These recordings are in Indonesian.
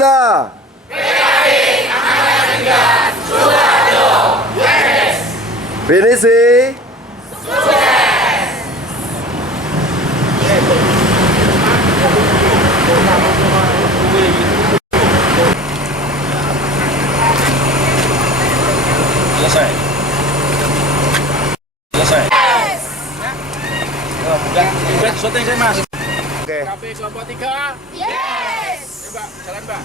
kita. Finisi. Selesai. Selesai. Udah, syuting saya mas. Oke. KP kelompok 3. Yes. Mbak, jalan mbak.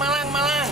Malang.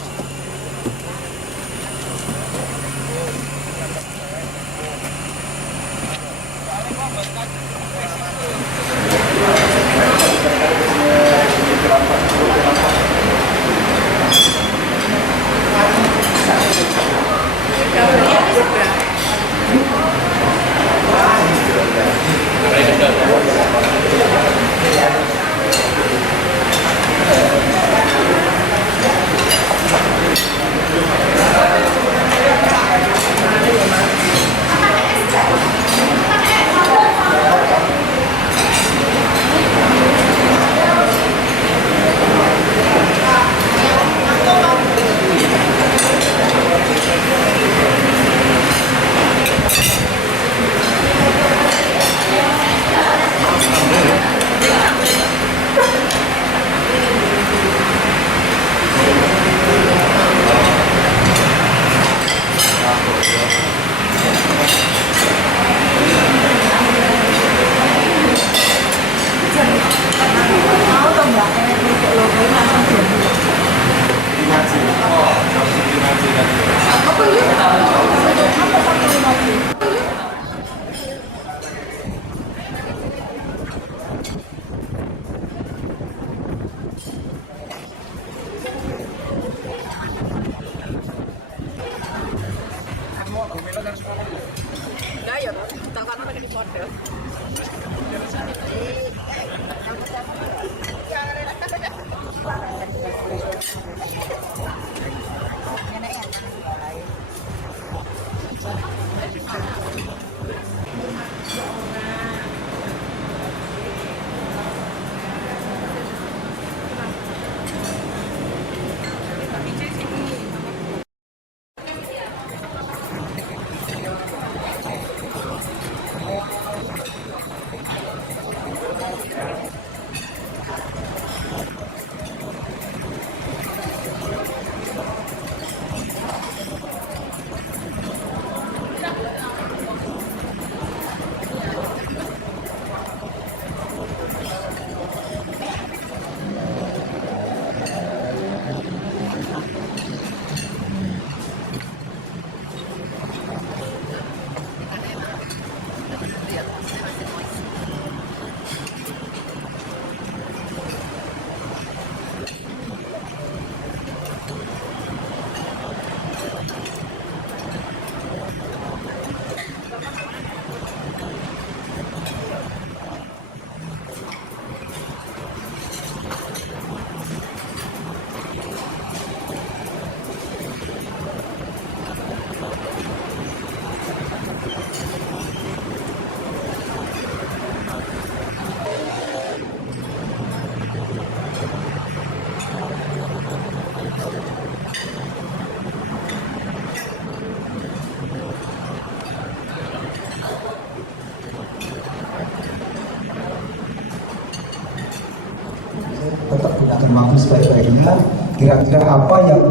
Tetap gunakan waktu sebaik-baiknya. Kira-kira apa yang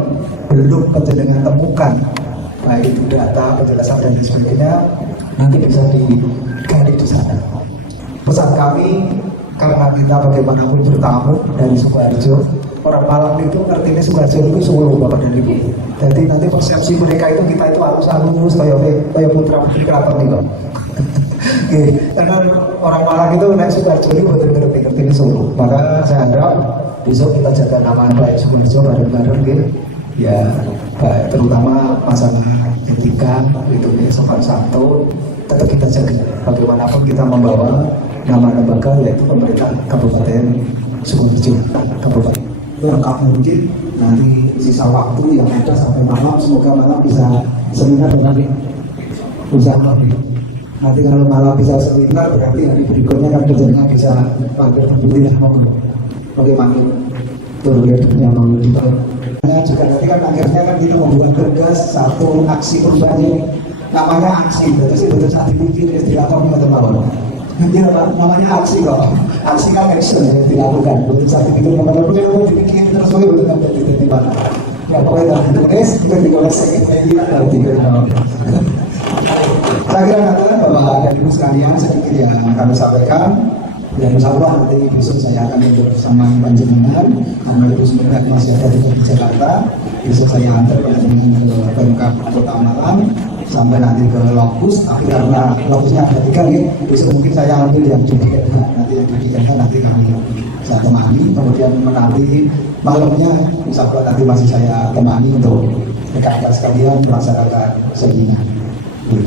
belum penjenengan temukan, baik itu data, penjelasan dan sebagainya, nanti bisa digali di sana. Pesan kami, karena kita bagaimanapun bertamu dari Sukoharjo, orang Malang itu artinya Sukoharjo itu Solo, Bapak dan Ibu. Jadi nanti persepsi mereka itu kita itu halus kayak putra putri keraton nih, Pak. Oke, karena orang Malang itu naik Sukoharjo ini benar-benar ngerti Solo. Maka saya harap besok kita jaga nama baik Sukoharjo bareng-bareng, ya, terutama masalah etika itu ya, sopan santun. tetap kita jaga. Bagaimanapun kita membawa nama lembaga yaitu pemerintah Kabupaten Sukoharjo Kabupaten. Itu lengkap mungkin. Nanti sisa waktu yang ada sampai malam, semoga malam bisa seminar dengan Insya Allah. Nanti kalau malam bisa seminar berarti hari berikutnya kan kerjanya bisa panggil pembeli Oke panggil yang mau kita. Juga nanti kan akhirnya kan kita membuat tugas satu aksi perubahan namanya aksi, itu betul saat dipikir dilakukan teman-teman. Nanti namanya aksi kok, aksi kan action ya dilakukan. Betul saat dipikir teman-teman kalau dipikir terus belum nanti tiba-tiba. Ya pokoknya dalam ditulis kita dikoleksi kita dalam tiga. Saya kira Bapak dan Ibu sekalian sedikit yang kami sampaikan. Dan insya Allah nanti besok saya akan bersama panjenengan karena Ibu sebenarnya masih ada di Jakarta. Besok saya antar panjenengan ke Pemkab Kota Malang sampai nanti ke Lokus. Tapi karena Lokusnya ada 3 nih, besok mungkin saya ambil yang di nanti yang di nanti kami saya temani. Kemudian nanti malamnya insya Allah nanti masih saya temani untuk rekan-rekan sekalian melaksanakan seminar.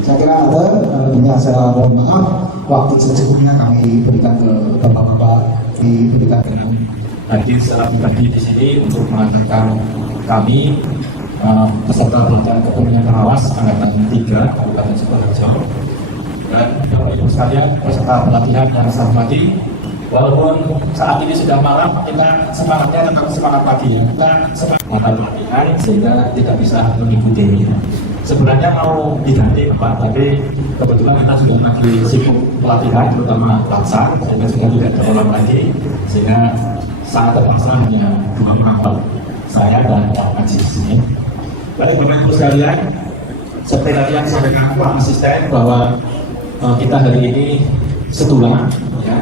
Saya kira ada saya mohon maaf waktu secukupnya kami berikan ke bapak-bapak diberikan dengan hadir secara pribadi di sini untuk mengantarkan kami peserta pelatihan kepemimpinan pengawas angkatan 3 Kabupaten Sukoharjo. Dan Bapak Ibu sekalian peserta pelatihan yang saya hormati, walaupun saat ini sudah malam, kita semangatnya tetap semangat pagi ya. Kita semangat pelatihan sehingga tidak bisa mengikuti. Sebenarnya mau diganti Pak, tapi kebetulan kita sudah lagi sibuk pelatihan, terutama laksa, sehingga sudah tidak ada orang lagi, sehingga sangat terpaksa hanya 2 orang, saya dan Pak Haji di sini. Baik Bapak Ibu sekalian, seperti tadi yang disampaikan Pak Asisten bahwa kita hari ini setulang, ya.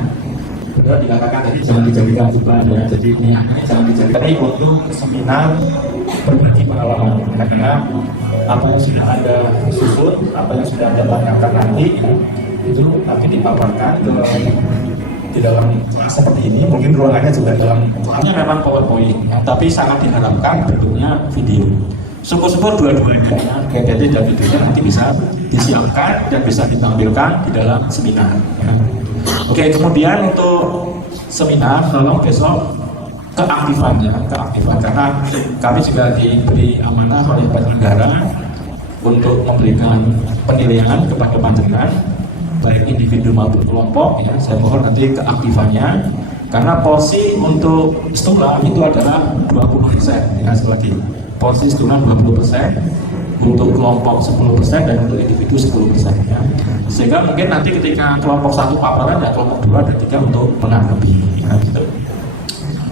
Sudah dikatakan tadi jangan dijadikan beban ya, jadi niatnya jangan dijadikan untuk seminar berbagi pengalaman, karena apa yang sudah ada susun, apa yang sudah ada tanyakan nanti itu nanti dipaparkan di dalam kelas seperti ini. Mungkin ruangannya juga dalam kelasnya memang PowerPoint ya, tapi sangat diharapkan bentuknya video. Syukur-syukur dua-duanya ya, jadi dan videonya nanti bisa disiapkan dan bisa ditampilkan di dalam seminar ya. Oke, kemudian untuk seminar tolong besok keaktifan karena kami juga diberi amanah oleh penyelenggara untuk memberikan penilaian kepada panjenengan baik individu maupun kelompok ya. Saya mohon nanti keaktifannya karena porsi untuk setulang itu adalah 20% ya, sekali lagi porsi setulang 20%, untuk kelompok 10% dan untuk individu 10% ya. Sehingga mungkin nanti ketika kelompok 1 paparan dan kelompok 2 dan 3 untuk menanggapi ya, gitu.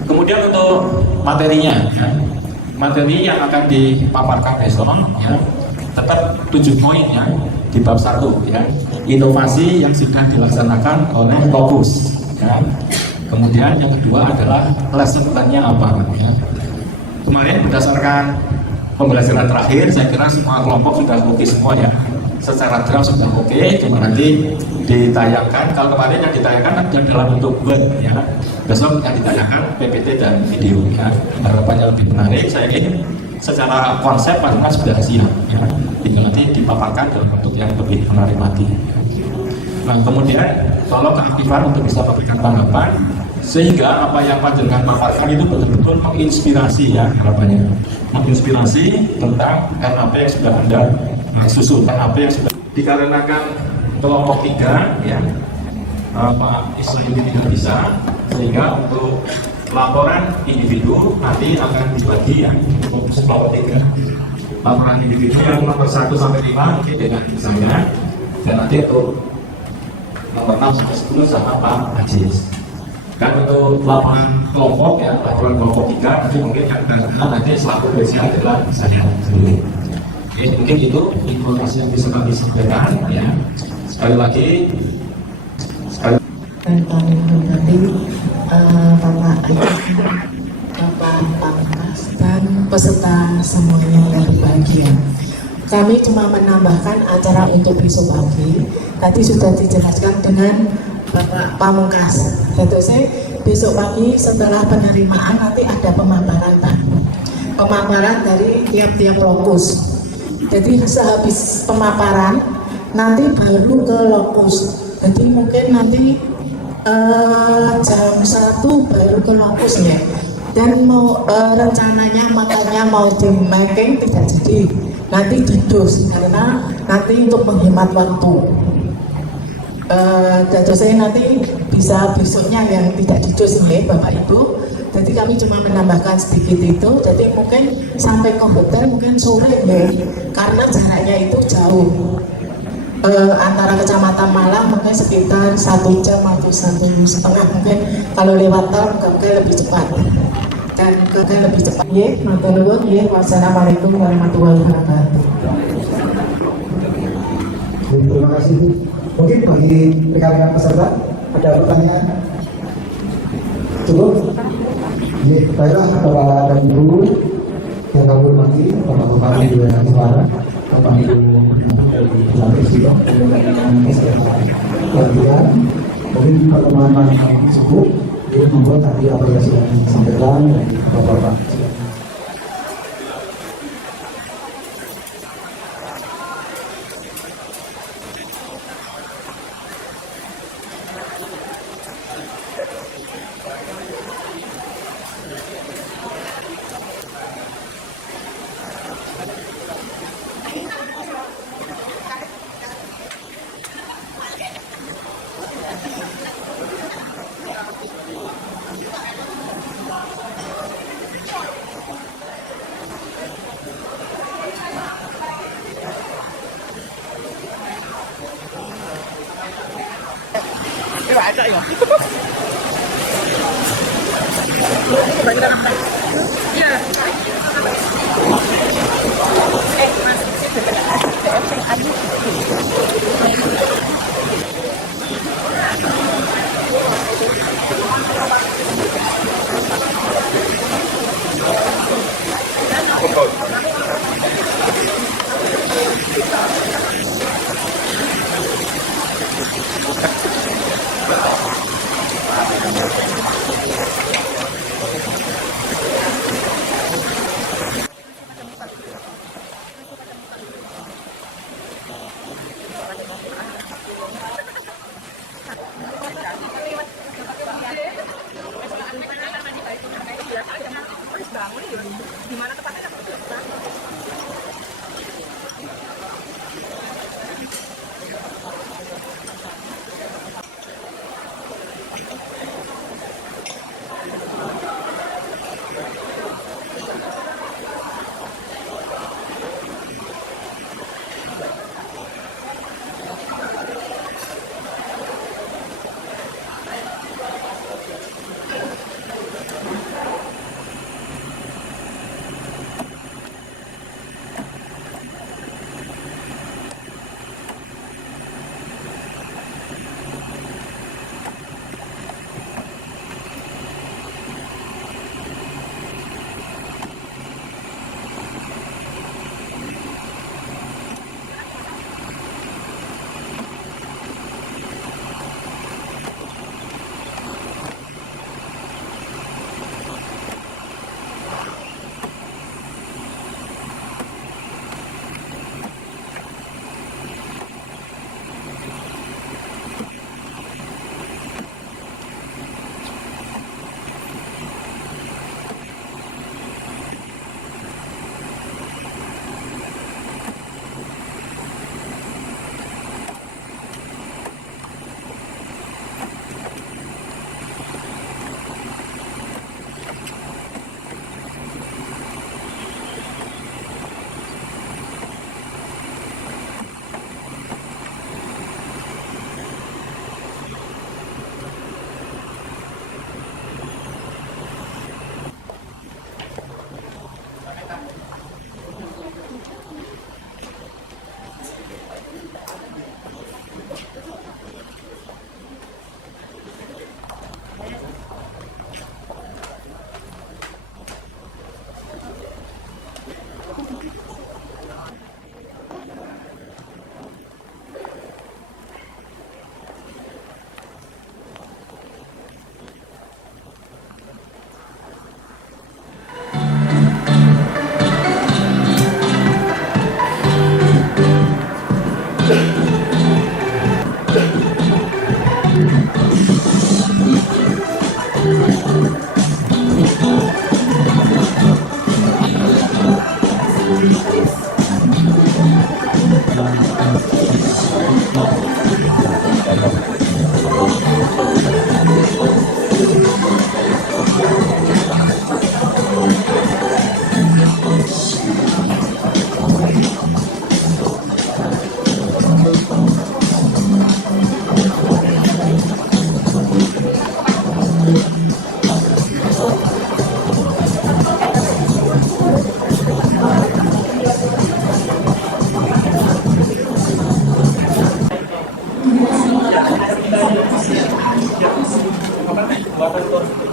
Kemudian untuk materinya ya, materi yang akan dipaparkan besok ya, tetap 7 poin ya di bab 1 ya, inovasi yang sudah dilaksanakan oleh Fokus ya. Kemudian yang kedua adalah lesson plan-nya apa ya. Kemarin berdasarkan pembelajaran terakhir saya kira semua kelompok sudah oke semua ya, secara draft sudah oke, cuma nanti ditayangkan. Kalau kemarin yang ditayangkan ada dalam bentuk web ya, besok yang ditayangkan PPT dan video ya. Harapannya lebih menarik. Saya ingin secara konsep panjenengan sudah siap ya, tinggal nanti dipaparkan dalam bentuk yang lebih menarik lagi. Nah kemudian tolong keaktifan untuk bisa memberikan tanggapan sehingga apa yang panjenengan paparkan itu betul-betul menginspirasi ya, harapannya menginspirasi tentang RAP yang sudah Anda susun, RAP yang sudah dikarenakan kelompok 3 ya, Pak Islam ini tidak bisa, sehingga untuk laporan individu nanti akan dibagi ya untuk kelompok 3. Laporan individu yang nomor 1 sampai 5 mungkin dengan saya, dan nanti untuk nomor 6 sampai 10 sama Pak Ajis. Kan untuk laporan kelompok ya, laporan kelompok 3 nanti mungkin yang nanti selaku presiden adalah saya sendiri. Oke, mungkin itu informasi yang bisa kami sampaikan ya. Sekali lagi dan kami hormati Bapak Pangkas dan peserta semuanya yang berbahagia. Kami cuma menambahkan acara untuk besok pagi. Tadi sudah dijelaskan dengan Bapak Pamungkas. Tentu saya besok pagi setelah penerimaan nanti ada pemaparan Pak. Pemaparan dari tiap-tiap lokus. Jadi sehabis pemaparan nanti baru ke lokus. Jadi mungkin nanti jam 1 baru ke lokus ya. Dan mau rencananya makanya mau di making tidak jadi, nanti didus karena nanti untuk menghemat waktu. Dan saya nanti bisa besoknya yang tidak didus ya Bapak Ibu. Jadi kami cuma menambahkan sedikit itu. Jadi mungkin sampai ke hotel mungkin sore ya, karena jaraknya itu jauh. Antara Kecamatan Malang mungkin sekitar 1 jam atau 1,5 mungkin. Kalau lewat tol mungkin lebih cepat. Dan mungkin lebih cepat. Ya, matur nuwun ya. Wassalamualaikum warahmatullahi wabarakatuh. Terima kasih Bu. Mungkin bagi rekan-rekan peserta ada pertanyaan? Cukup? Ya, baiklah Bapak dan Ibu yang kami hormati, Bapak-bapak Ibu yang suara, Bapak Ibu dari Lantai Sito, kemudian mungkin pertemuan malam ini cukup. Ini membuat tadi apa yang sudah disampaikan dari Bapak-bapak.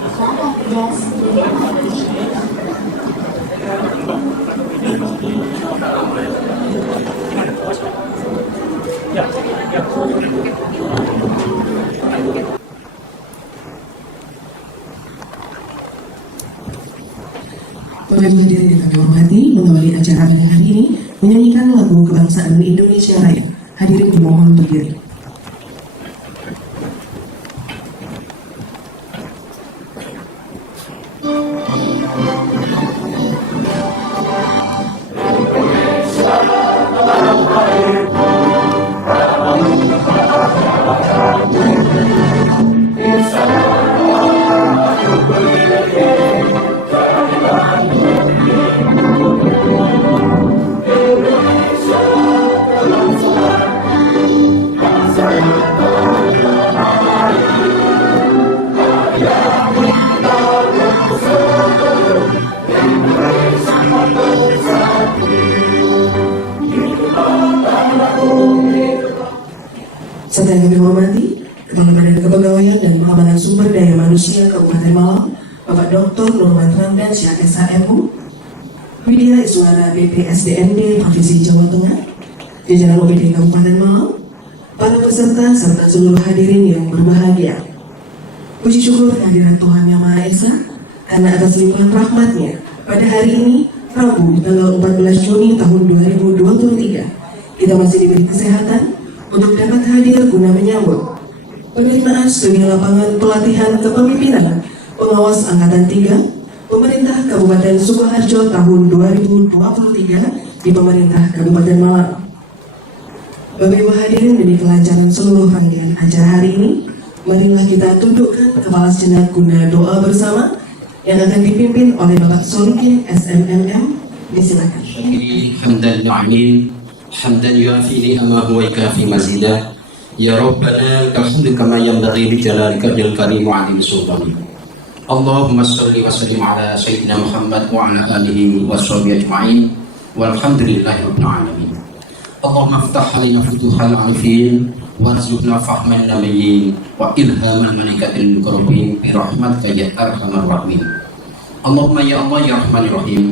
Para hadirin yang kami hormati, mengawali acara pada hari ini menyanyikan lagu kebangsaan Indonesia Raya. Hadirin dimohon berdiri. Sedang kami hormati Kepala Badan Kepegawaian dan Pengembangan Sumber Daya Manusia Kabupaten Malang, Bapak Dr. Nurman Ramdansyah SHMU, Widya Iswara BPSDMD Provinsi Jawa Tengah, jajaran OPD Kabupaten Malang, para peserta serta seluruh hadirin yang berbahagia. Puji syukur kehadiran Tuhan Yang Maha Esa karena atas limpahan rahmat-Nya pada hari ini Rabu tanggal 14 Juni tahun 2023 kita masih diberi kesehatan untuk dapat hadir guna menyambut penerimaan studi lapangan pelatihan kepemimpinan pengawas Angkatan 3 Pemerintah Kabupaten Sukoharjo tahun 2023 di Pemerintah Kabupaten Malang. Bapak Ibu hadirin, demi kelancaran seluruh rangkaian acara hari ini, marilah kita tundukkan kepala sejenak guna doa bersama yang akan dipimpin oleh Bapak Solikin SMMM. Disilakan. Hamdan amin. حمدا يوافي نعمه ويكافي مزيدا يا ربنا الحمد كما ينبغي لجلالك الكريم وعظيم سلطانك اللهم صل وسلم على سيدنا محمد وعلى اله وصحبه اجمعين والحمد لله رب العالمين اللهم افتح علينا فتوح العارفين وارزقنا فهم النبيين والهام الملائكه المقربين برحمتك يا ارحم الراحمين اللهم يا الله يا رحمن الرحيم.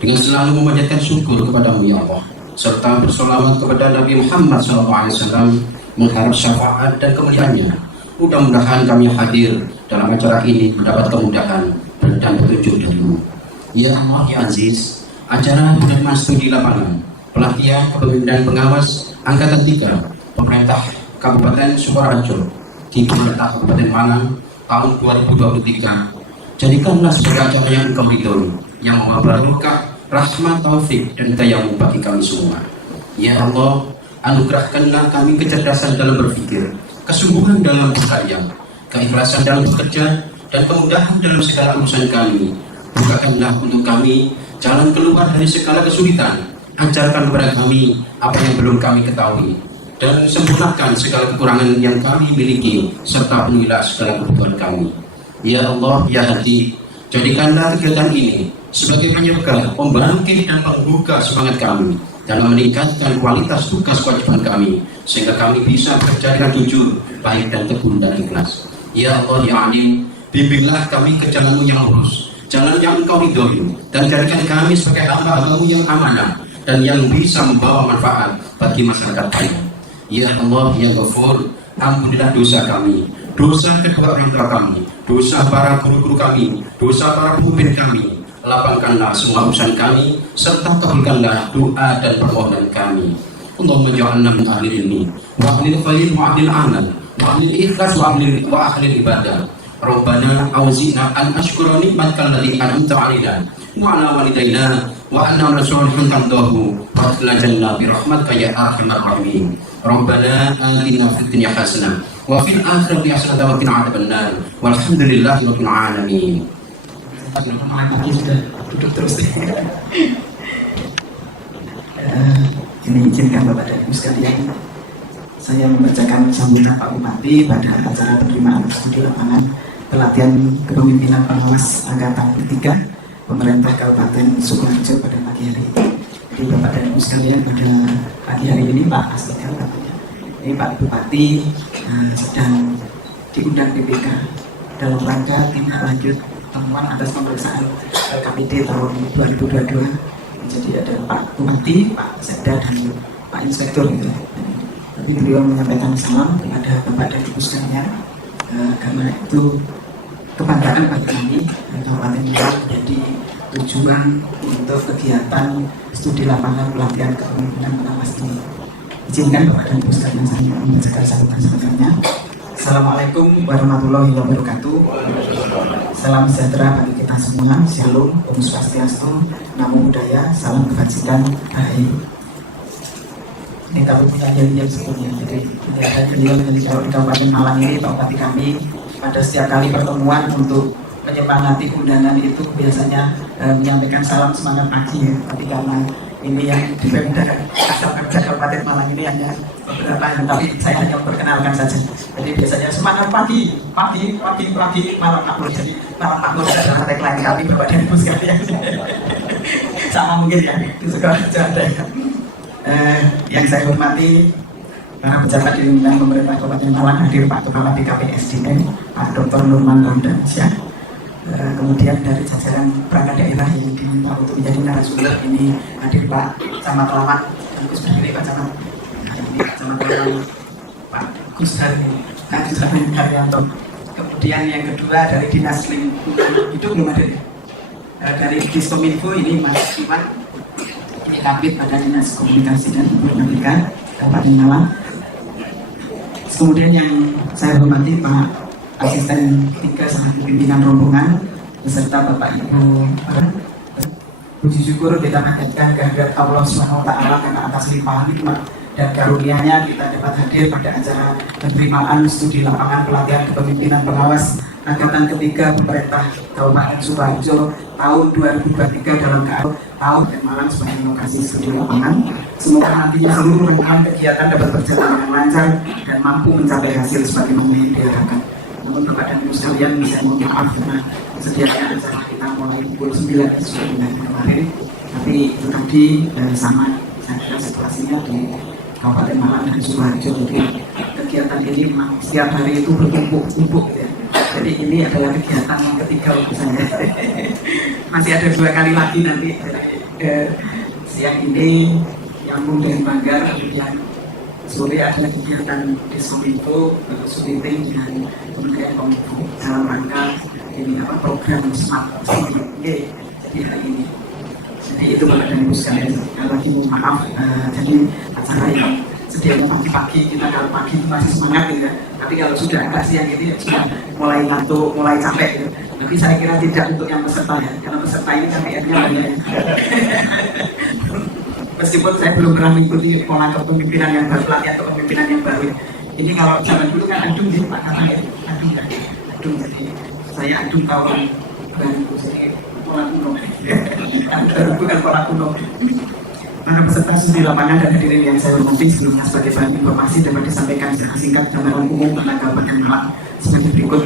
Dengan selalu memanjatkan syukur kepadamu ya Allah, serta bersolawat kepada Nabi Muhammad SAW, mengharap syafaat dan kemuliaannya. Mudah-mudahan kami hadir dalam acara ini mendapat kemudahan dan petunjuk darimu. Ya Allah ya Aziz, acara penerimaan studi lapangan pelatihan kepemimpinan pengawas Angkatan 3 Pemerintah Kabupaten Sukoharjo di Pemerintah Kabupaten Malang tahun 2023 jadikanlah sebagai acara yang engkau ridhoi, yang membawa berkah, rahmat, taufik dan hidayah bagi kami semua. Ya Allah, anugerahkanlah kami kecerdasan dalam berpikir, kesungguhan dalam berkarya, keikhlasan dalam bekerja, dan kemudahan dalam segala urusan kami. Bukakanlah untuk kami jalan keluar dari segala kesulitan. Ajarkan kepada kami apa yang belum kami ketahui, dan sempurnakan segala kekurangan yang kami miliki, serta penuhilah segala kebutuhan kami. Ya Allah, ya Hadi, jadikanlah kegiatan ini sebagai penyebab, pembangkit dan pembuka semangat kami dalam meningkatkan kualitas tugas kewajiban kami, sehingga kami bisa bekerja dengan jujur, baik dan tekun dan ikhlas. Ya Allah ya Alim, bimbinglah kami ke jalan-Mu yang lurus, jalan yang Engkau ridhoi, dan jadikan kami sebagai hamba-Mu yang amanah dan yang bisa membawa manfaat bagi masyarakat lain. Ya Allah ya Ghafur, ampunilah dosa kami, dosa kedua orang tua kami, dosa para guru-guru kami, dosa para pemimpin kami. Lapangkanlah semua urusan kami, serta kabulkanlah doa dan permohonan kami. Allahumma ja'alna min ahli ilmi wa ahli khair wa ahli amal wa ahli ikhlas wa ahli ibadah. Rabbana awzi'na an ashkura nikmatal ladzi an'amta 'alaina wa 'ala walidayna wa anna rasulun tantahu wa adkhilna bi rahmatika ya arhamar rahimin. Rabbana atina fid dunya hasanah wa fil akhirati hasanah wa qina adzabannar. Walhamdulillahi rabbil alamin. Tadi sudah duduk terus deh. Ini izinkan Bapak dan Ibu sekalian, saya membacakan sambutan Pak Bupati pada acara penerimaan studi lapangan pelatihan kepemimpinan pengawas Angkatan 3 Pemerintah Kabupaten Sukoharjo pada pagi hari ini. Jadi Bapak dan Ibu sekalian, pada pagi hari ini Pak Aslikan katanya, ini Pak Bupati sedang diundang PPK dalam rangka tindak lanjut temuan atas pemeriksaan KPD tahun 2022. Jadi ada Pak Bupati, Pak Sekda, dan Pak Inspektur gitu. Tapi beliau menyampaikan salam kepada Bapak dan Ibu sekalian, karena itu kebanggaan bagi kami Kabupaten Malang menjadi tujuan untuk kegiatan studi lapangan pelatihan kepemimpinan pengawas ini. Izinkan Bapak dan Ibu sekalian saya membacakan sambutan sebenarnya. Assalamualaikum warahmatullahi wabarakatuh. Salam sejahtera bagi kita semua. Shalom, Om Swastiastu, Namo Buddhaya, salam kebajikan, Rahayu. Ini kami punya janji sebelumnya. Jadi beliau menjadi di Kabupaten Malang ini, Pak Bupati kami pada setiap kali pertemuan untuk menyemangati undangan itu biasanya menyampaikan salam semangat pagi ya. Tapi karena ini yang di Pemda Asal Kerja Kabupaten Malang ini hanya beberapa, tapi saya hanya memperkenalkan saja. Jadi biasanya semangat pagi, malam makmur. Jadi malam makmur adalah tagline kami Bapak dan Ibu sekalian. Sama mungkin ya di sekolah ada ya. Yang saya hormati para pejabat di lingkungan pemerintah Kabupaten Malang, hadir Pak Kepala BKPSDM, Pak Dr. Nurman Ramdansyah. Kemudian dari jajaran perangkat daerah yang diminta untuk menjadi narasumber ini hadir Pak Camat Lamat, Gus Dari Pak Camat, ini Pak Camat Lamat, Pak Gus Dari, Pak Gus Dari Haryanto. Kemudian yang kedua dari Dinas Lingkungan Hidup belum ada ya? Dari Diskominfo ini Mas Iwan, ini Kabid pada Dinas Komunikasi dan Informatika Kabupaten Malang. Kemudian yang saya hormati Pak Asisten 3 selaku pimpinan rombongan beserta Bapak Ibu. Puji syukur kita panjatkan kehadirat Allah SWT karena atas limpahan nikmat dan karunia-Nya kita dapat hadir pada acara penerimaan studi lapangan pelatihan kepemimpinan pengawas angkatan ketiga pemerintah Kabupaten Sukoharjo tahun 2023 dalam Kabupaten Malang sebagai lokasi studi lapangan. Semoga nantinya seluruh rangkaian kegiatan dapat berjalan dengan lancar dan mampu mencapai hasil sebagaimana yang diharapkan. Namun Bapak dan Ibu sekalian, saya mohon maaf karena sedianya acara kita mulai pukul 9 sesuai dengan kemarin. Tapi itu tadi sama saya kira situasinya di Kabupaten Malang dan Sukoharjo. Jadi kegiatan ini memang setiap hari itu bertumpuk-tumpuk ya. Jadi ini adalah kegiatan yang ketiga untuk saya. Masih ada 2 kali lagi nanti. Siang ini nyambung dengan Banggar, kemudian sore ada kegiatan di Sominfo, syuting dengan Kementerian Kominfo dalam rangka ini program Smart City. Jadi hari ini. Jadi itu Bapak dan Ibu sekalian. Lagi mohon maaf. Jadi acara yang sedianya pagi-pagi kita kalau pagi itu masih semangat gitu. Tapi kalau sudah agak siang itu sudah mulai ngantuk, mulai capek gitu. Tapi saya kira tidak untuk yang peserta ya. Karena peserta ini kan PR-nya banyak. Meskipun saya belum pernah mengikuti pola kepemimpinan yang baru, pelatihan kepemimpinan yang baru. Ini kalau zaman dulu kan adung sih Pak Kata ya, adung. Jadi saya adung tahun 2000, jadi pola kuno. Bukan pola kuno. Para peserta studi lapangan dan hadirin yang saya hormati, sebelumnya sebagai bahan informasi dapat disampaikan secara singkat gambaran umum tentang Kabupaten Malang sebagai berikut.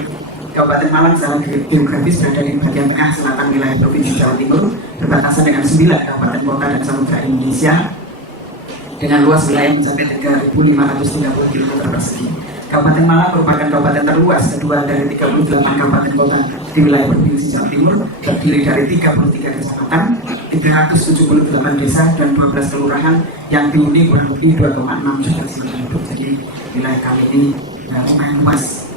Kabupaten Malang secara geografis berada di bagian tengah selatan wilayah Provinsi Jawa Timur, berbatasan dengan 9 kabupaten kota dan samudra Indonesia, dengan luas wilayah mencapai 3.530 km persegi. Kabupaten Malang merupakan kabupaten terluas kedua dari 38 kabupaten kota di wilayah Provinsi Jawa Timur, terdiri dari 33 kecamatan, 378 desa, dan 12 kelurahan yang dihuni kurang lebih 2,6 juta penduduk. Jadi wilayah kami ini lumayan luas.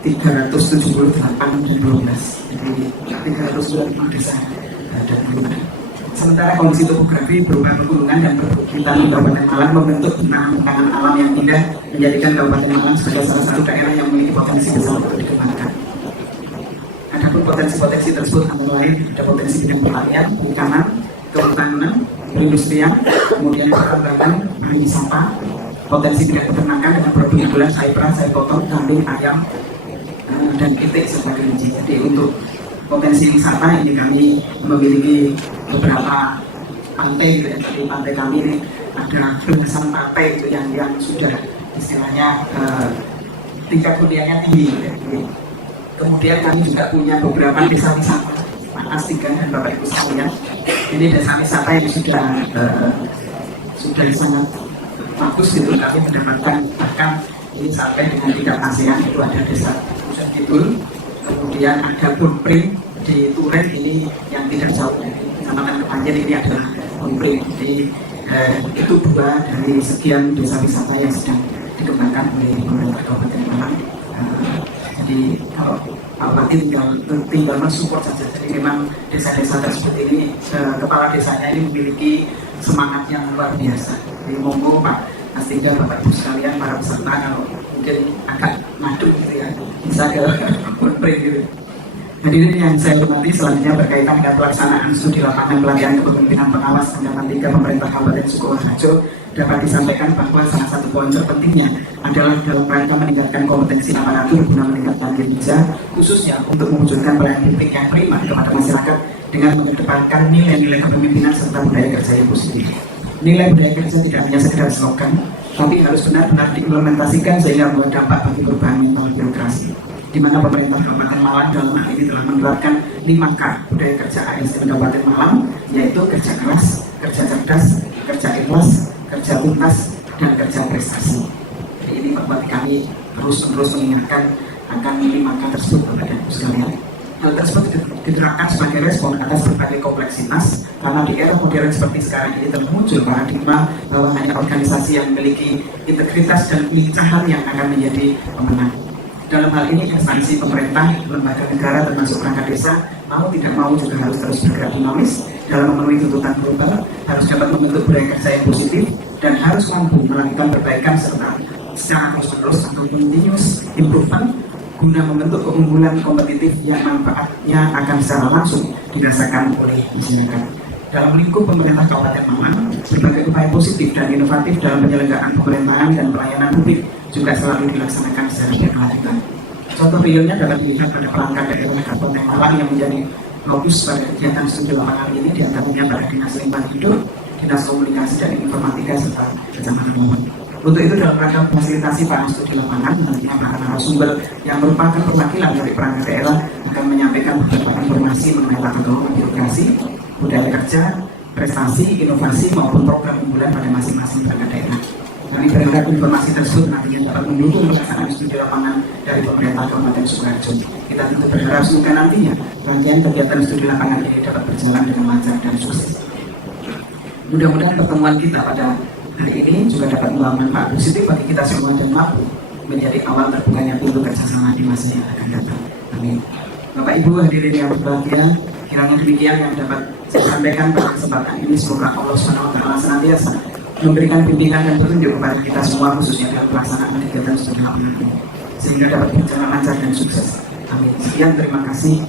378 dan 12, jadi 325 desa dan kelurahan. Sementara kondisi topografi berupa pegunungan dan perbukitan Kabupaten Malang membentuk bentangan alam yang indah, menjadikan Kabupaten Malang sebagai salah satu daerah yang memiliki potensi besar untuk dikembangkan. Adapun potensi-potensi tersebut antara lain ada potensi bidang pertanian, perikanan, kehutanan, perindustrian, kemudian pertambangan, pariwisata, potensi bidang peternakan dengan produk unggulan sayuran, sayur potong, kambing, ayam, dan itik serta kelinci. Jadi untuk potensi wisata ini kami memiliki beberapa pantai gitu ya. Jadi pantai kami ini ada belasan pantai gitu yang sudah istilahnya tingkat huniannya tinggi gitu ya. Kemudian kami juga punya beberapa desa wisata Pak Astigan dan Bapak Ibu sekalian. Ini desa wisata yang sudah sangat bagus gitu. Kami mendapatkan bahkan ini sampai dengan tingkat ASEAN itu ada desa Kidul, kemudian ada blueprint di Turen ini yang tidak jauh dari Kecamatan Kepanjen, ini adalah blueprint. Jadi itu 2 dari sekian desa wisata yang sedang dikembangkan oleh pemerintah Kabupaten Malang. Jadi kalau Pak Bupati tinggal mensupport saja. Jadi memang desa-desa tersebut ini kepala desanya ini memiliki semangat yang luar biasa. Jadi monggo Pak Astinda, Bapak Ibu sekalian, para peserta kalau mungkin agak madu gitu ya, bisa ke blueprint gitu. Hadirin yang saya hormati, selanjutnya berkaitan dengan pelaksanaan studi lapangan pelatihan kepemimpinan pengawas tingkatan 3 pemerintah Kabupaten Sukoharjo, dapat disampaikan bahwa salah satu poin terpentingnya adalah dalam rangka meningkatkan kompetensi aparatur guna meningkatkan kinerja, khususnya untuk mewujudkan pelayanan publik yang prima kepada masyarakat dengan mengedepankan nilai-nilai kepemimpinan serta budaya kerja yang positif. Nilai budaya kerja tidak hanya sekedar slogan, tapi harus benar-benar diimplementasikan sehingga membawa dampak bagi perubahan mental birokrasi. Di mana pemerintah Kabupaten Malang dalam hal ini telah menerapkan 5K budaya kerja ASN Kabupaten Malang, yaitu kerja keras, kerja cerdas, kerja ikhlas, kerja tuntas, dan kerja prestasi. Jadi ini Pak Bupati kami terus mengingatkan akan 5K tersebut kepada sekalian. Hal tersebut diterapkan sebagai respon atas berbagai kompleksitas, karena di era modern seperti sekarang ini telah muncul paradigma bahwa hanya organisasi yang memiliki integritas dan kelincahan yang akan menjadi pemenang. Dalam hal ini instansi pemerintah, lembaga negara termasuk perangkat desa mau tidak mau juga harus terus bergerak dinamis dalam memenuhi tuntutan global, harus dapat membentuk budaya kerja yang positif dan harus mampu melakukan perbaikan serta secara terus-menerus atau continuous improvement guna membentuk keunggulan kompetitif yang manfaatnya akan secara langsung dirasakan oleh masyarakat. Dalam lingkup pemerintah Kabupaten Malang, berbagai upaya positif dan inovatif dalam penyelenggaraan pemerintahan dan pelayanan publik juga selalu dilaksanakan secara berkelanjutan. Contoh realnya dapat dilihat pada perangkat daerah Kabupaten Malang yang menjadi fokus pada kegiatan studi lapangan ini, diantaranya pada Dinas Lingkungan Hidup, Dinas Komunikasi dan Informatika serta Kecamatan Malang. Untuk itu dalam rangka fasilitasi para studi lapangan, nantinya para narasumber yang merupakan perwakilan dari perangkat daerah akan menyampaikan beberapa informasi mengenai tata kelola birokrasi, budaya kerja, prestasi, inovasi maupun program unggulan pada masing-masing perangkat daerah. Kami berharap informasi tersebut nantinya dapat mendukung pelaksanaan studi lapangan dari pemerintah Kabupaten Sukoharjo. Kita tentu berharap semoga nantinya rangkaian kegiatan studi lapangan ini dapat berjalan dengan lancar dan sukses. Mudah-mudahan pertemuan kita pada hari ini juga dapat membawa manfaat positif bagi kita semua dan mampu menjadi awal terbukanya pintu kerjasama di masa yang akan datang. Amin. Bapak Ibu hadirin yang berbahagia, kiranya demikian yang dapat saya sampaikan pada kesempatan ini. Semoga Allah SWT senantiasa memberikan bimbingan dan petunjuk kepada kita semua, khususnya dalam pelaksanaan kegiatan studi lapangan ini, sehingga dapat berjalan lancar dan sukses. Amin. Sekian, terima kasih.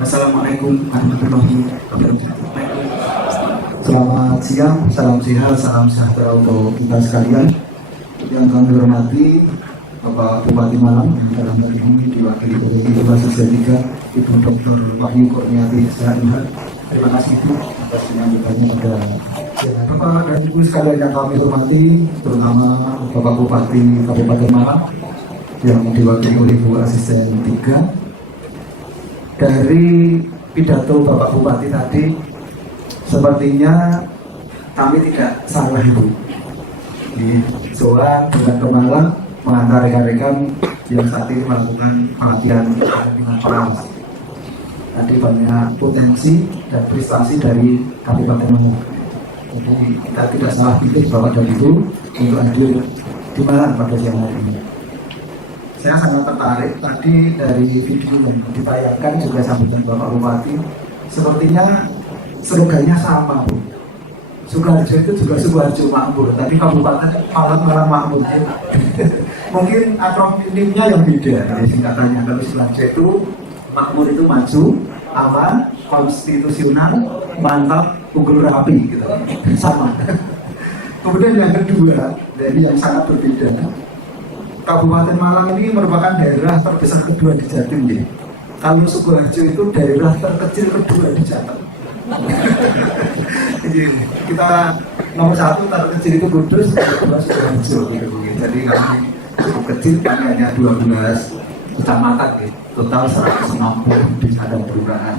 Wassalamualaikum warahmatullahi wabarakatuh. Selamat siang, salam sehat, salam sejahtera untuk kita sekalian. Yang kami hormati Bapak Bupati Malang yang dalam hal ini diwakili oleh Ketua Sosial 3 Ibu Dr. Wahyu Kurniati Sehat. Terima kasih Ibu atas penyampaiannya pada Bapak dan Ibu sekalian yang kami hormati, terutama Bapak Bupati Kabupaten Malang yang diwakili oleh Ibu Asisten 3. Dari pidato Bapak Bupati tadi, sepertinya kami tidak salah Ibu. Di Soan dengan Kemalang mengantar rekan-rekan yang saat ini melakukan pelatihan dengan pengawas. Tadi banyak potensi dan prestasi dari Kabupaten Malang. Jadi kita tidak salah pilih Bapak dan Ibu untuk hadir di Malang pada siang hari ini. Saya sangat tertarik tadi dari video yang ditayangkan juga sambutan Bapak Bupati. Sepertinya slogannya sama Bu. Sukoharjo itu juga Sukoharjo Makmur, tapi Kabupaten Malang Makmur. Mungkin akronimnya yang beda, singkatannya. Kalau Sukoharjo itu makmur itu maju, aman, konstitusional, mantap, unggul rapi, gitu. Sama. Kemudian yang kedua, dari yang sangat berbeda, Kabupaten Malang ini merupakan daerah terbesar kedua di Jatim. Kalau Sukoharjo itu daerah terkecil kedua di Jatim. Jadi kita nomor 1 terkecil itu Kudus, kedua Sukoharjo gitu. Jadi kami cukup kecil, kami hanya 12 kecamatan gitu. Total 160 desa dan kelurahan.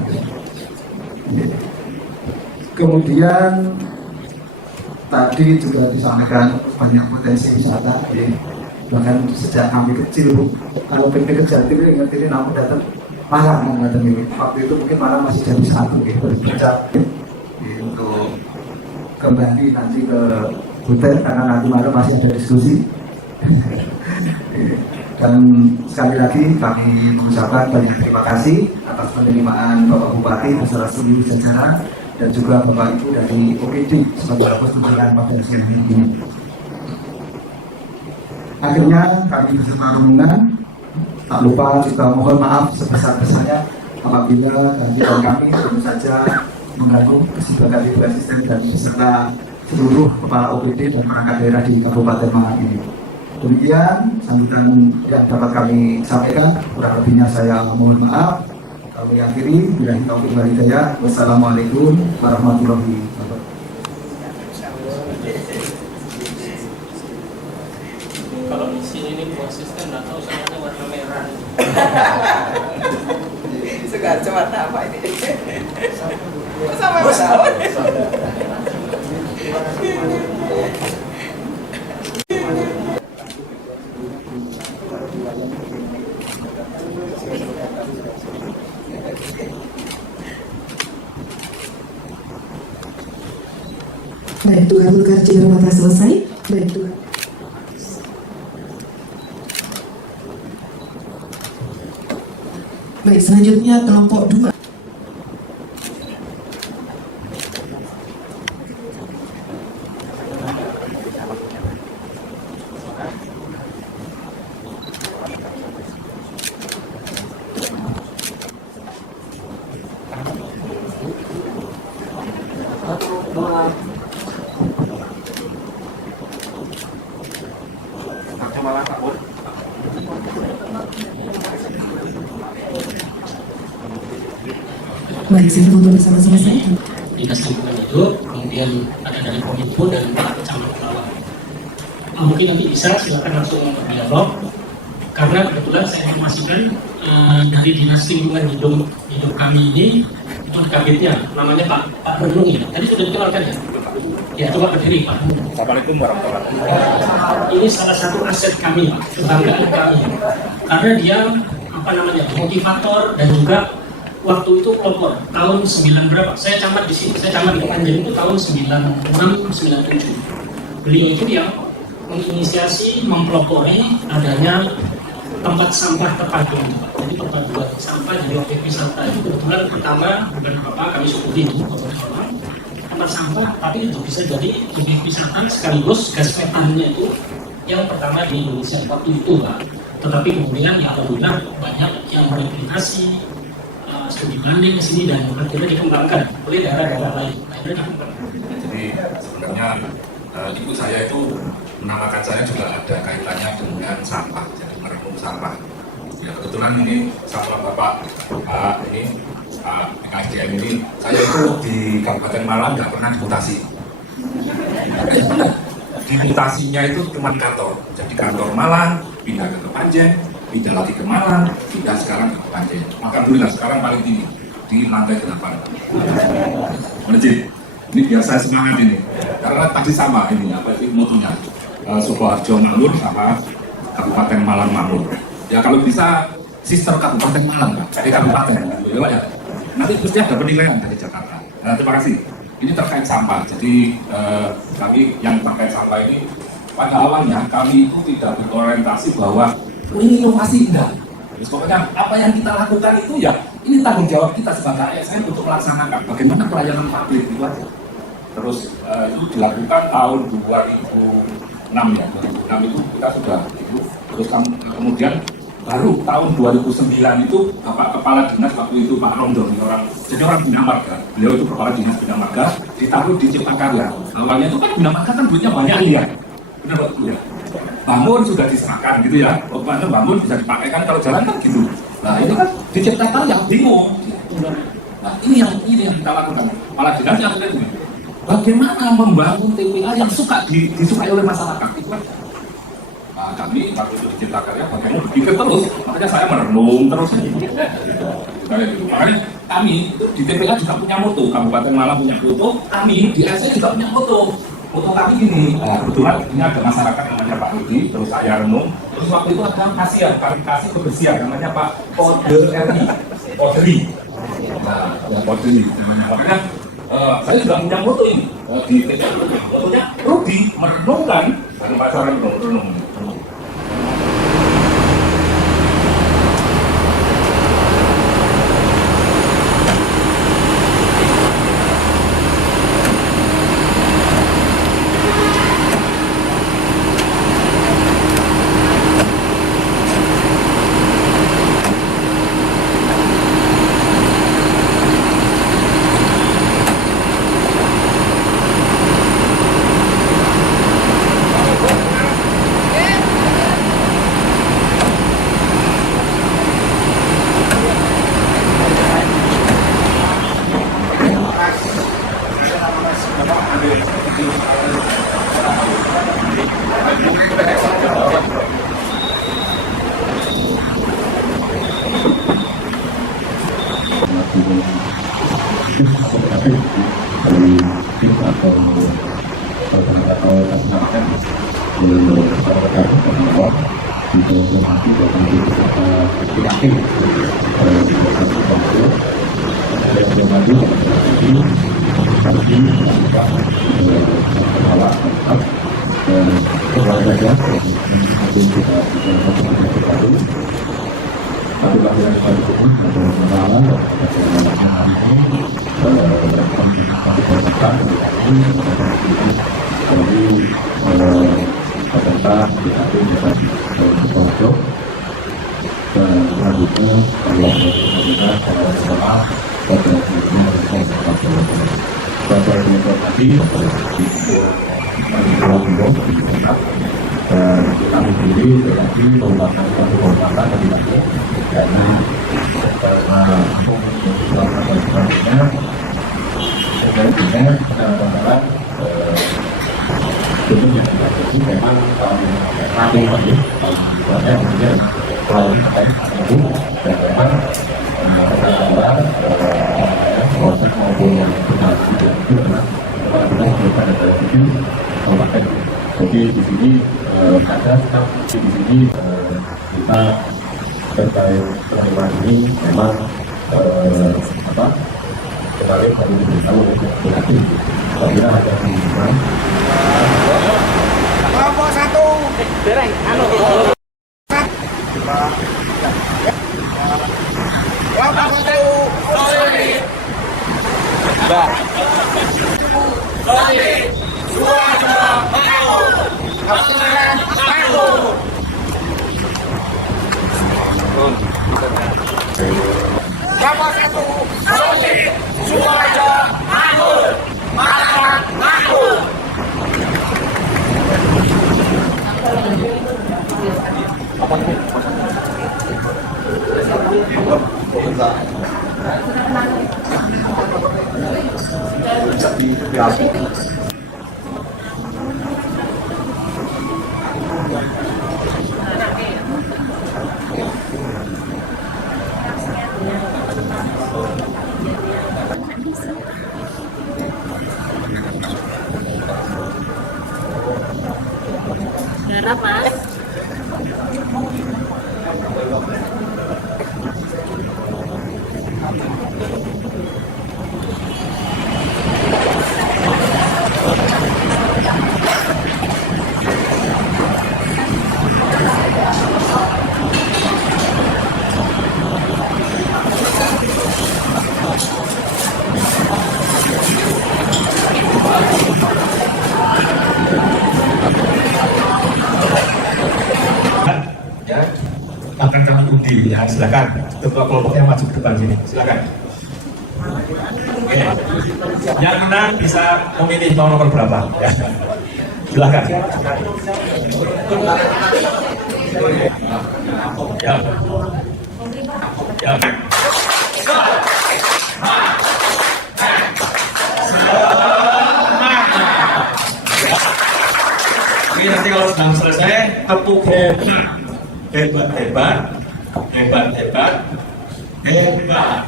Kemudian tadi juga disampaikan banyak potensi wisata. Bahkan sejak kami kecil, Bu, kalau piknik ke Jatim ini ngertiin aku datang Malang kan datang ini. Waktu itu mungkin Malang masih jam 1 gitu, berbicara untuk kembali nanti ke hotel karena nanti malam masih ada diskusi. Dan sekali lagi kami mengucapkan banyak terima kasih atas penerimaan Bapak Bupati beserta seluruh jajaran dan juga Bapak Ibu dari OPD sebagai persetujuan pada siang ini. Akhirnya kami bersama rombongan tak lupa juga mohon maaf sebesar-besarnya apabila kehadiran kami tentu saja mengganggu kesibukan Ibu Asisten dan beserta seluruh kepala OPD dan perangkat daerah di Kabupaten Malang ini. Demikian sambutan yang dapat kami sampaikan. Kurang lebihnya saya mohon maaf. Kami akhiri. Billahi taufiq wal hidayah. Wassalamualaikum warahmatullahi wabarakatuh. Kalau di sini ini asisten nggak tahu soalnya warna merah. Segar warna apa ini? Sama berdaun. Baik, tugas kerja rumah selesai. Baik, tugas. Baik, selanjutnya kelompok 2. Baik, saya foto bersama selesai. Dinas Lingkungan Hidup, kemudian ada dari Kominfo dan Pak Camat Pelawak. Mungkin nanti bisa silakan langsung dialog, karena kebetulan saya informasikan dari Dinas Lingkungan Hidup kami ini itu kabitnya namanya Pak Renung ya. Tadi sudah dikenalkan ya? Ya, coba berdiri Pak. Assalamualaikum warahmatullahi wabarakatuh. Ini salah satu aset kami Pak, kebanggaan kami. Karena dia motivator dan juga waktu itu pelopor tahun 9 berapa? Saya camat di sini, saya camat di Kepanjen itu tahun 96 97. Beliau itu yang menginisiasi, mempelopori adanya tempat sampah terpadu. Jadi perpaduan sampah jadi objek wisata itu kebetulan pertama bukan apa kami syukuri itu tempat sampah, tapi itu bisa jadi objek wisata sekaligus gas metannya itu yang pertama di Indonesia waktu itu Pak. Tetapi kemudian ya alhamdulillah banyak yang mereplikasi studi banding ke sini dan akhirnya dikembangkan oleh daerah-daerah lain. Jadi sebenarnya ibu saya itu menamakan saya juga ada kaitannya dengan sampah, jadi merenung sampah. Ya kebetulan ini sama Bapak ini PKSDM ini, saya itu di Kabupaten Malang nggak pernah dimutasi. Dimutasinya itu cuma kantor, jadi kantor Malang pindah ke Kepanjen, pindah lagi ke Malang, pindah sekarang ke Kepanjen. Alhamdulillah sekarang paling tinggi di lantai 8. Menjadi ini biar saya semangat ini, karena tadi sama ini apa sih motonya Sukoharjo Makmur sama Kabupaten Malang Makmur. Ya kalau bisa sister Kabupaten Malang kan, dari kabupaten, ya. Nanti pasti ada penilaian dari Jakarta. Nah, terima kasih. Ini terkait sampah. Jadi kami yang terkait sampah ini pada awalnya kami itu tidak berorientasi bahwa ini inovasi enggak. Jadi, pokoknya apa yang kita lakukan itu ya ini tanggung jawab kita sebagai ASN untuk melaksanakan bagaimana pelayanan publik itu aja. Terus itu dilakukan tahun 2006 ya. 2006 itu kita sudah itu. Terus kemudian baru tahun 2009 itu Bapak Kepala Dinas waktu itu Pak Romdon jadi orang Bina Marga. Beliau itu Kepala Dinas Bina Marga ditaruh di Cipta Karya. Awalnya itu kan Bina Marga kan duitnya banyak ya. Benar Pak ya. Bangun sudah diserahkan gitu ya. Pokoknya bangun bisa dipakai kan kalau jalan kan gitu. Nah ini kan di Cipta Karya bingung. Nah ini yang kita lakukan. Kepala Dinas yang sudah bagaimana membangun TPA yang disukai oleh masyarakat itu kan. Nah, kami waktu itu di Cipta Karya bagaimana berpikir terus, makanya saya merenung terus. Makanya kami itu di TPA juga punya moto, Kabupaten Malang punya moto, kami di ASN juga punya moto. Foto kami ini, kebetulan ini ada masyarakat namanya Pak Rudi, terus saya renung. Terus waktu itu ada kasihan, kasih kebersihan namanya Pak Poderi. Nah, Poderi namanya. Makanya saya juga pinjam foto ini. Di fotonya Rudi merenungkan, dan pasaran renung. Jadi di sini ada di sini kita terkait penerimaan ini memang kemarin kami diberitahu oleh Bupati apabila ada kunjungan. Kelompok 1 bereng kelompok 1 solid Garap, Mas. Akan kami undi ya, silakan ketua kelompoknya maju ke depan sini, silakan. Oke. Yang menang bisa memilih nomor berapa ya. Silakan. Ya. Ya. Ini nanti kalau sudah selesai tepuk hebat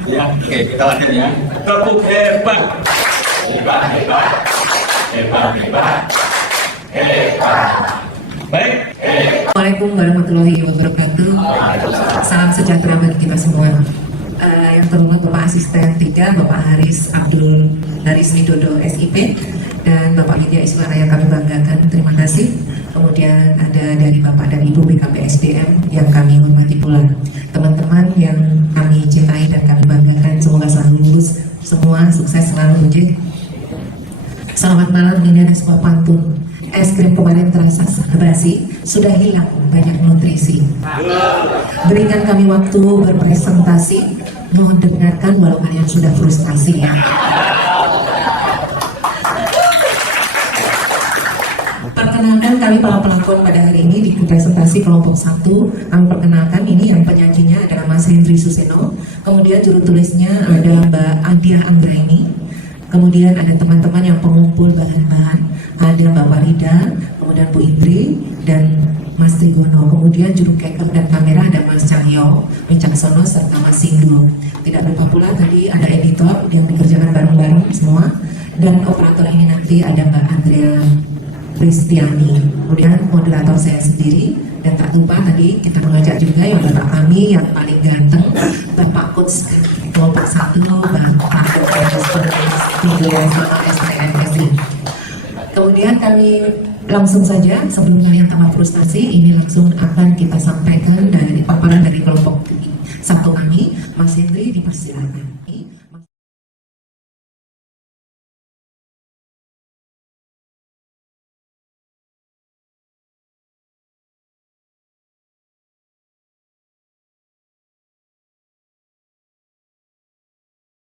ya. Oke, kita lanjut ya. Tepuk hebat. Baik. Assalamualaikum warahmatullahi wabarakatuh. Salam sejahtera bagi kita semua. Yang terhormat Bapak Asisten 3, Bapak Haris Abdul Haris Widodo SIP, dan Bapak Widya Iswara yang kami banggakan, terima kasih. Kemudian ada dari Bapak dan Ibu BKP SDM yang kami hormati pula. Teman-teman yang kami cintai dan kami banggakan, semoga selalu lulus semua, sukses selalu. Selamat malam, ini ada sebuah pantun. Es krim kemarin terasa basi, sudah hilang banyak nutrisi. Berikan kami waktu berpresentasi, mohon dengarkan walau kalian sudah frustasi ya. Perkenalkan kami para pelakon pada hari ini di presentasi kelompok 1. Kami perkenalkan ini yang penyanyinya adalah Mas Hendri Suseno, kemudian juru tulisnya ada Mbak Adia Anggraini. Kemudian ada teman-teman yang pengumpul bahan-bahan, ada Mbak Farida, kemudian Bu Indri, dan Mas Trigono. Kemudian juru keker dan kamera ada Mas Cahyo, Wicaksono, serta Mas Sindu. Tidak lupa pula tadi ada editor yang dikerjakan bareng-bareng semua. Dan operator ini nanti ada Mbak Andrea Kristiani. Kemudian moderator saya sendiri. Dan tak lupa tadi kita mengajak juga yang Bapak kami yang paling ganteng, Bapak Coach kelompok 1, Bapak Kemudian kami langsung saja sebelum kalian tambah frustasi, ini langsung akan kita sampaikan dari paparan dari kelompok 1 kami. Mas Hendri, dipersilakan.